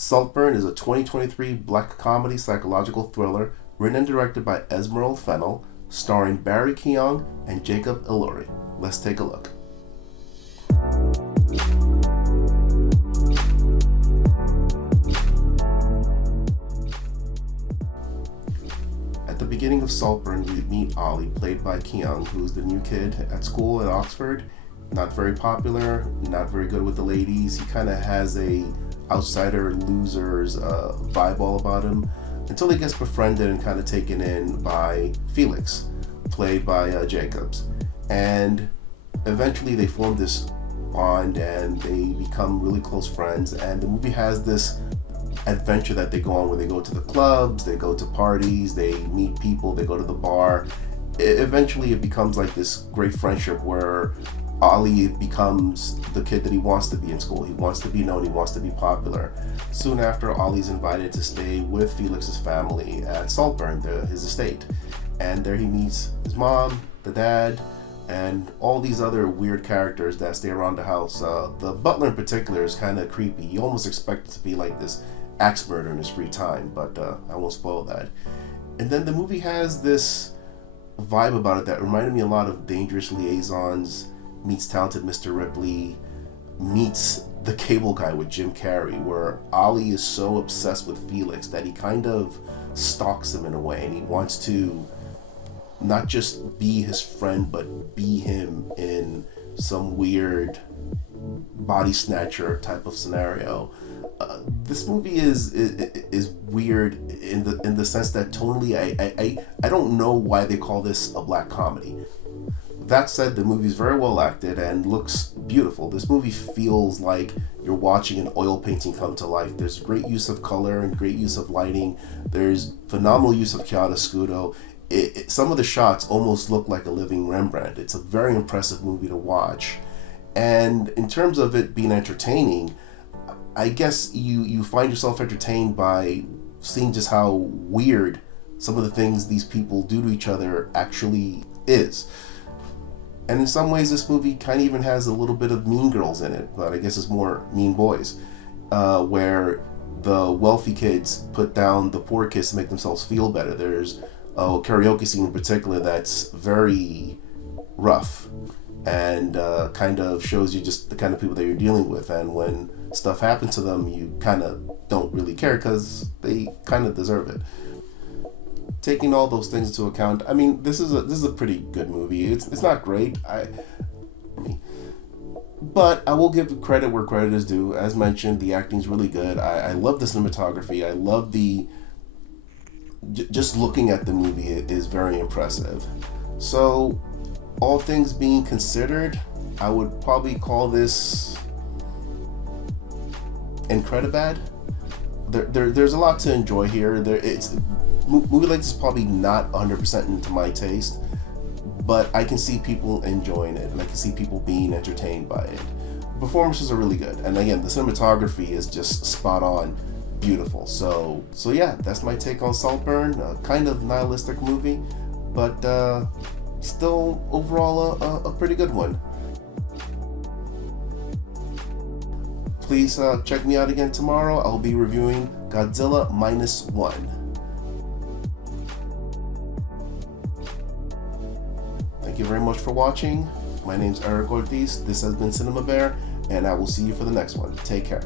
Saltburn is a 2023 black comedy psychological thriller written and directed by Esmeralda Fennell, starring Barry Keoghan and Jacob Elordi. Let's take a look. At the beginning of Saltburn, we meet Ollie, played by Keoghan, who's the new kid at school at Oxford. Not very popular, not very good with the ladies. He kind of has a outsider loser's vibe all about him, until he gets befriended and kind of taken in by Felix, played by Jacobs. And eventually they form this bond and they become really close friends. And the movie has this adventure that they go on where they go to the clubs, they go to parties, they meet people, they go to the bar. Eventually it becomes like this great friendship where Ollie becomes the kid that he wants to be in school. He wants to be known, he wants to be popular. Soon after, Ollie's invited to stay with Felix's family at Saltburn, his estate. And there he meets his mom, the dad, and all these other weird characters that stay around the house. The butler in particular is kind of creepy. You almost expect it to be like this axe murder in his free time, but I won't spoil that. And then the movie has this vibe about it that reminded me a lot of Dangerous Liaisons meets Talented Mr. Ripley meets The Cable Guy with Jim Carrey, where Ollie is so obsessed with Felix that he kind of stalks him in a way, and he wants to not just be his friend but be him in some weird body snatcher type of scenario. This movie is weird in the sense that tonally I don't know why they call this a black comedy. That said, the movie is very well acted and looks beautiful. This movie feels like you're watching an oil painting come to life. There's great use of color and great use of lighting. There's phenomenal use of chiaroscuro. Some of the shots almost look like a living Rembrandt. It's a very impressive movie to watch. And in terms of it being entertaining, I guess you find yourself entertained by seeing just how weird some of the things these people do to each other actually is. And in some ways, this movie kind of even has a little bit of Mean Girls in it, but I guess it's more Mean Boys, where the wealthy kids put down the poor kids to make themselves feel better. There's a karaoke scene in particular that's very rough and kind of shows you just the kind of people that you're dealing with. And when stuff happens to them, you kind of don't really care because they kind of deserve it. Taking all those things into account, I mean, this is a pretty good movie. It's not great, but I will give credit where credit is due. As mentioned, the acting's really good. I love the cinematography. I love just looking at the movie is very impressive. So, all things being considered, I would probably call this Incredibad. There's a lot to enjoy here. Movie like this is probably not 100% into my taste, but I can see people enjoying it and I can see people being entertained by it. The performances are really good, and again, the cinematography is just spot on, beautiful. So yeah, that's my take on Saltburn. A kind of nihilistic movie, but still overall a pretty good one. Please check me out again tomorrow. I'll be reviewing Godzilla -1. Thank you very much for watching. My name's Eric Ortiz. This has been CineMaBEAR, and I will see you for the next one. Take care.